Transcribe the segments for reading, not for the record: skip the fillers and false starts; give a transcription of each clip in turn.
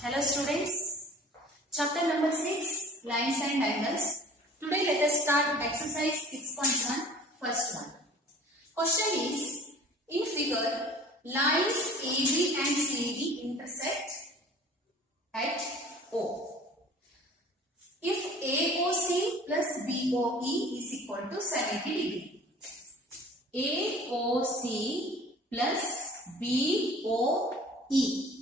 Hello students, chapter number 6, lines and angles. Today let us start exercise 6.1, first one. Question is, in figure, lines AB and CD intersect at O. If AOC plus BOE is equal to 70 degree. AOC plus BOE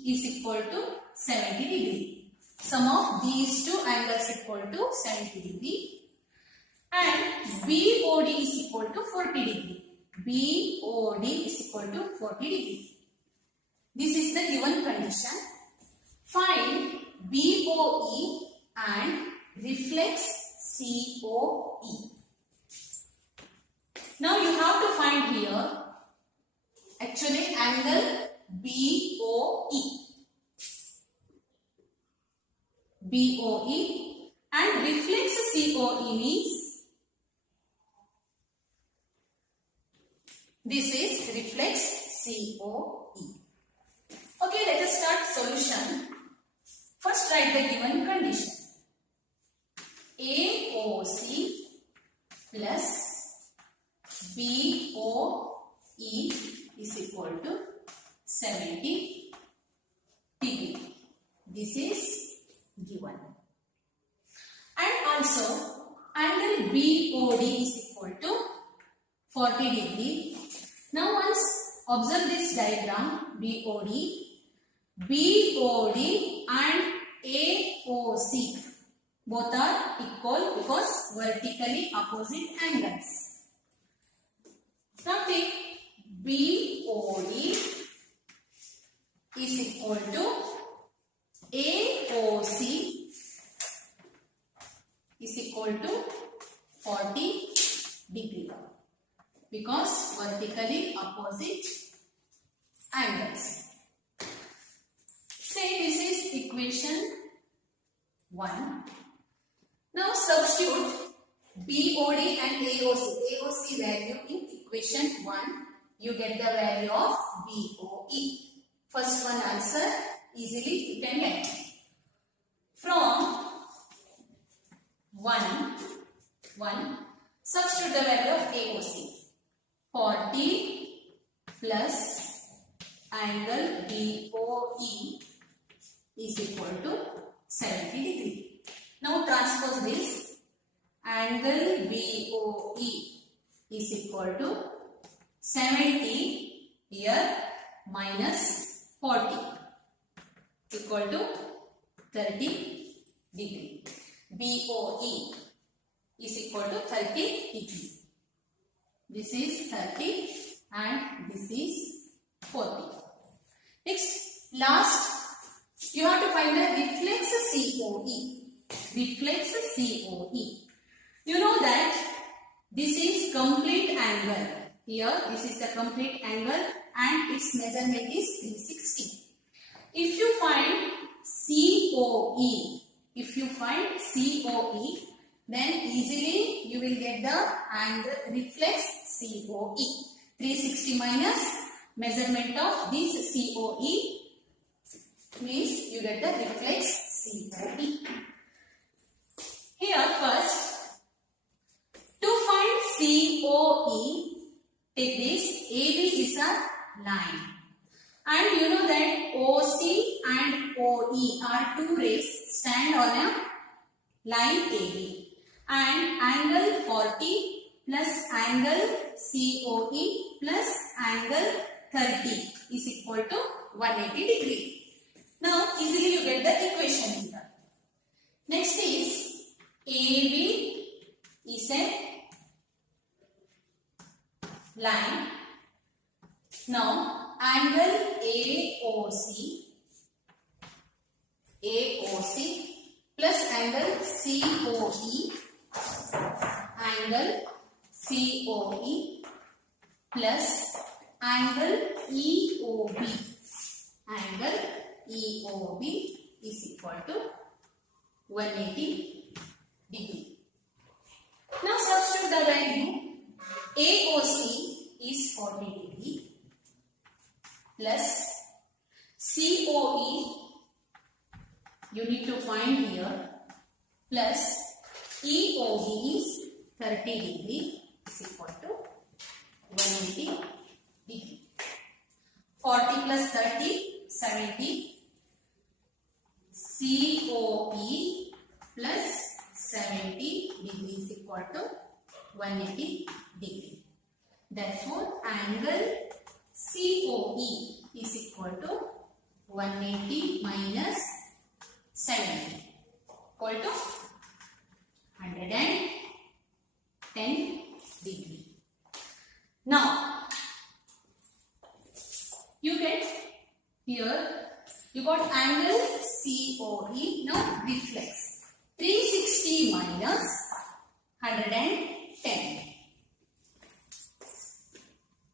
is equal to 70 degree. Sum of these two angles equal to 70 degree. And BOD is equal to 40 degree. BOD is equal to 40 degree. This is the given condition. Find BOE and reflex COE. Now you have to find here actually angle BOE. BOE and reflex COE means this is reflex COE. Okay, let us start solution. First write the given condition. AOC plus BOE is equal to 70 degree. This is given. And also angle BOD is equal to 40 degree. Now once observe this diagram BOD and AOC both are equal because vertically opposite angles. Now take BOD is equal to AOC is equal to 40 degree because vertically opposite angles. Say this is equation 1. Now substitute BOD and AOC value in equation 1. You get the value of BOE. First one answer easily you can get. From 1 substitute the value of AOC. 40 plus angle BOE is equal to 70 degree. Now transpose this. Angle BOE is equal to 70 here minus 40 equal to 30 degree. BOE is equal to 30 degree. This is 30 and this is 40. Next, last, you have to find the reflex COE. Reflex COE. You know that this is complete angle. Here, this is the complete angle and its measurement is 360. If you find COE, then easily you will get the angle reflex COE. 360 minus measurement of this COE means you get the reflex COE. Here first, to find COE, take this. AB is a line. And you know that OC and OE are two rays stand on a line AB. And angle 40 plus angle COE plus angle 30 is equal to 180 degree. Now easily you get the equation here. Next is AB is a line. Now angle AOC plus angle COE plus angle EOB is equal to 180 degree. Now substitute the value. AOC is 40 degree plus COE you need to find here, plus EOB is 30 degree is equal to 180 degree. 40 plus 30, 70. COE plus 70 degree is equal to 180 degree. Therefore, angle COE is equal to 180 minus 70 equal to 110 degree. Now, you get here, you got angle COE. Now, reflex 360 minus 110.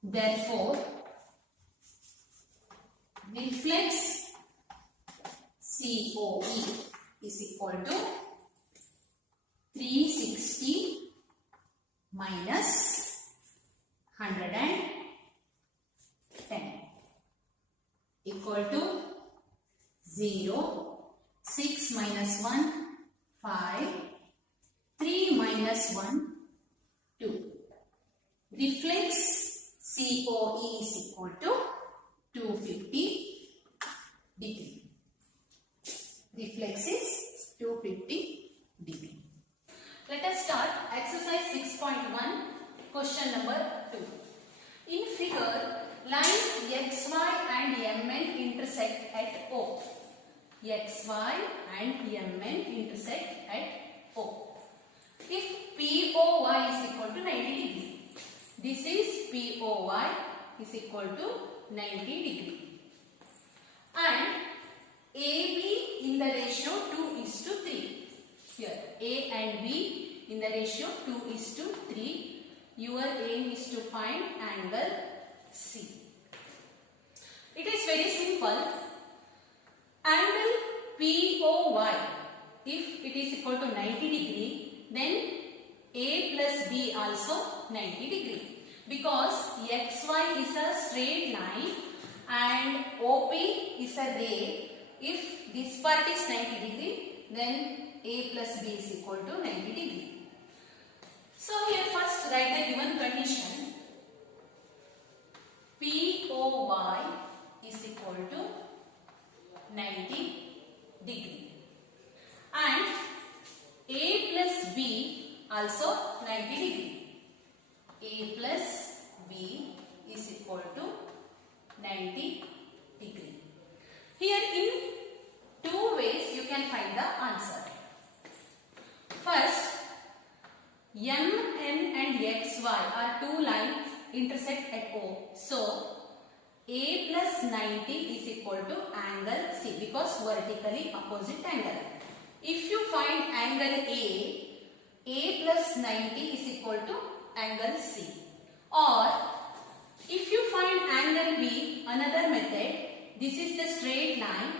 Therefore, reflex COE is equal to 360 minus 110 equal to 0, 6 minus 1, 5, 3 minus 1, 2. Reflex COE is equal to 250 degree. Reflex is 250 degree. Let us start exercise 6.1, question number 2. In figure, lines XY and MN intersect at O. XY and MN intersect at O. If POY is equal to 90 degree, this is POY is equal to 90 degree. And AB in the ratio 2:3. Here A and B in the ratio 2:3. Your aim is to find angle C. It is very simple. Angle POY, if it is equal to 90 degree, then A plus B also 90 degree. Because XY is a straight line and OP is a ray. If this part is 90 degree, then A plus B is equal to 90 degree. So here first write the given condition. POY is equal to 90 degree. And A plus B also 90 degree. A plus B is equal to 90 degree. Here in two ways you can find the answer. First, MN and XY are two lines intersect at O. So, A plus 90 is equal to angle C because vertically opposite angle. If you find angle A plus 90 is equal to angle C. Or if you find angle B, another method, this is the straight line.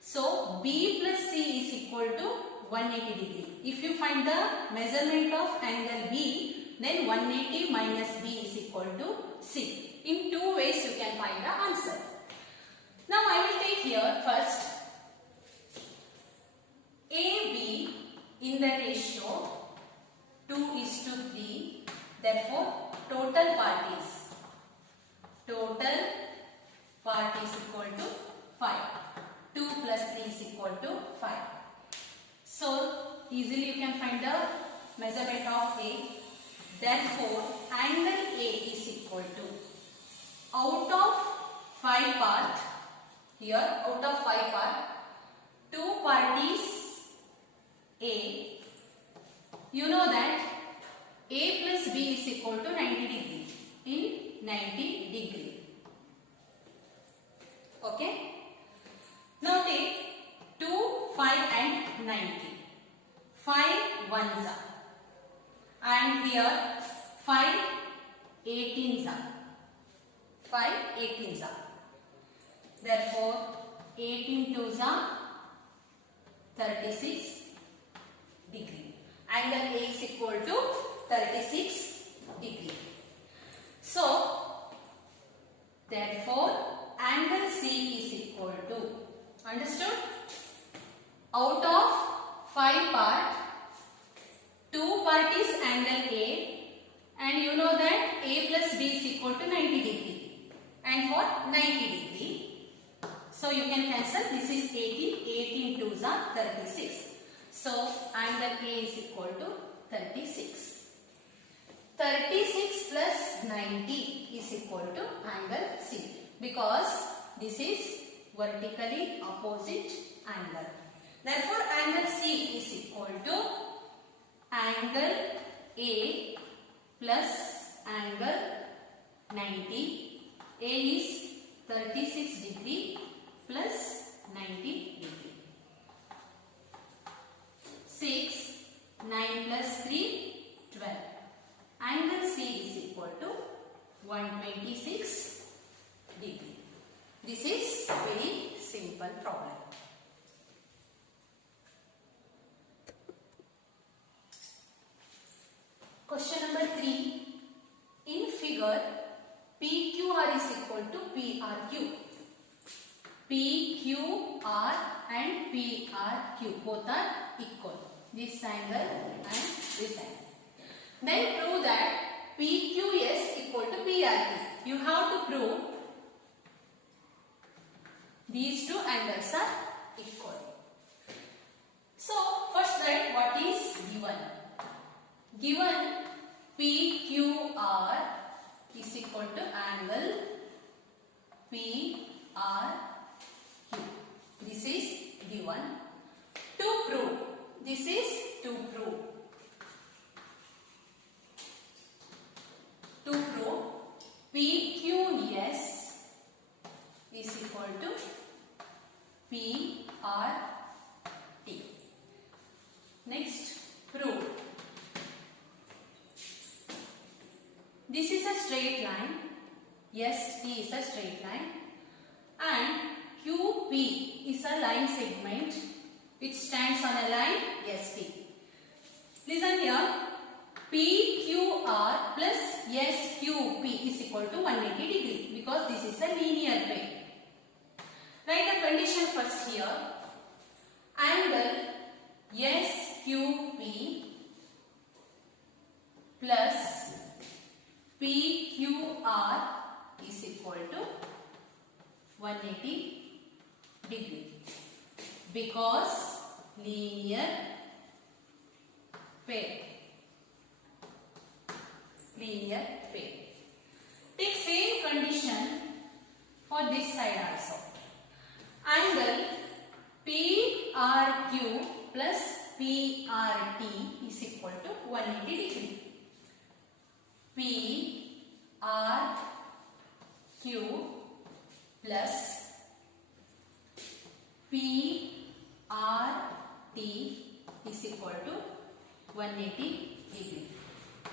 So B plus C is equal to 180 degree. If you find the measurement of angle B, then 180 minus B is equal to C. In two ways you can find the answer. Now I will take here first AB in the ratio 2:3. Therefore, total part is equal to 5. 2 plus 3 is equal to 5. So, easily you can find the measurement of A. Therefore, angle A is equal to, out of 5 part, here out of 5 part, 2 part is A. You know that A plus B is equal to 90 degree. In 90 degree. Okay. Now take 2, 5 and 90. 5 ones are. And here 5 18s are. 5 18s are. Therefore 18 twos are 36 degree. Angle A is equal to 36 degree. So, therefore, angle C is equal to, understood? out of 5 part, 2 part is angle A, and you know that A plus B is equal to 90 degree, and for 90 degree, so you can cancel. This is 18 2s are 36, so angle A is equal to 36. 36 plus 90 is equal to angle C, because this is vertically opposite angle. Therefore, angle C is equal to angle A plus angle 90. A is 36 degree plus 90 degree. 6, 9 plus 3, 12. Angle C is equal to 126 degree. This is very simple problem. Question number 3. In figure, PQR is equal to PRQ. PQR and PRQ both are equal. This angle and this angle. Then prove that PQS equal to PRQ. You have to prove these two angles are equal. So first write what is given. Given PQR is equal to angle PRQ. This is given. To prove. This is to prove. To prove PQS is equal to PRT. Next, prove. This is a straight line. ST is a straight line. And QP is a line segment which stands on a line ST. Listen here. PQR plus SQP is equal to 180 degree, because this is a linear plane. Write the condition first here. Angle SQP plus PQR is equal to 180 degree, because linear pair. Linear pair. Take same condition for this side also. Angle PRQ plus PRT is equal to 180 degree. PRQ plus PRT is equal to 180 degree.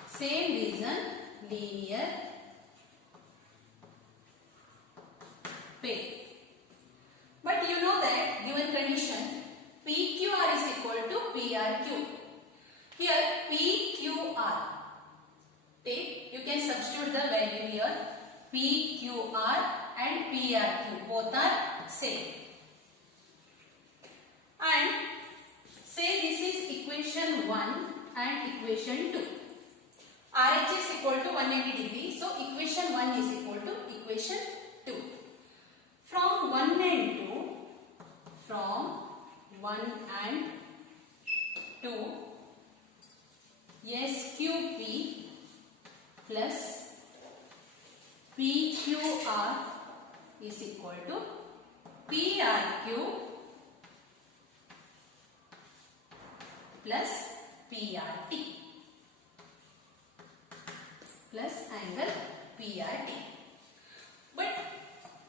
Same reason, linear pair. But you know that given condition PQR is equal to PRQ. Here PQR. Take, you can substitute the value here. PQR and PRQ both are same. And say this is equation 1 and equation 2. RH is equal to 180 degree. So equation 1 is equal to equation 2. From 1 and 2, SQP plus PQR is equal to PRQ plus PRT plus angle PRT. But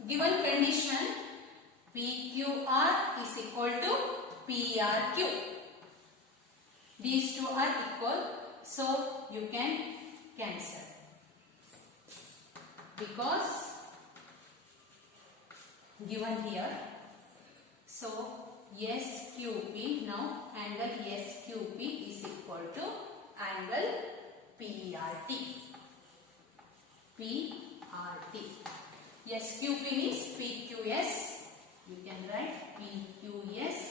given condition PQR is equal to PRQ. These two are equal, so you can cancel, because given here. So SQP, now angle SQP is equal to angle PRT. PRT. SQP means PQS. You can write PQS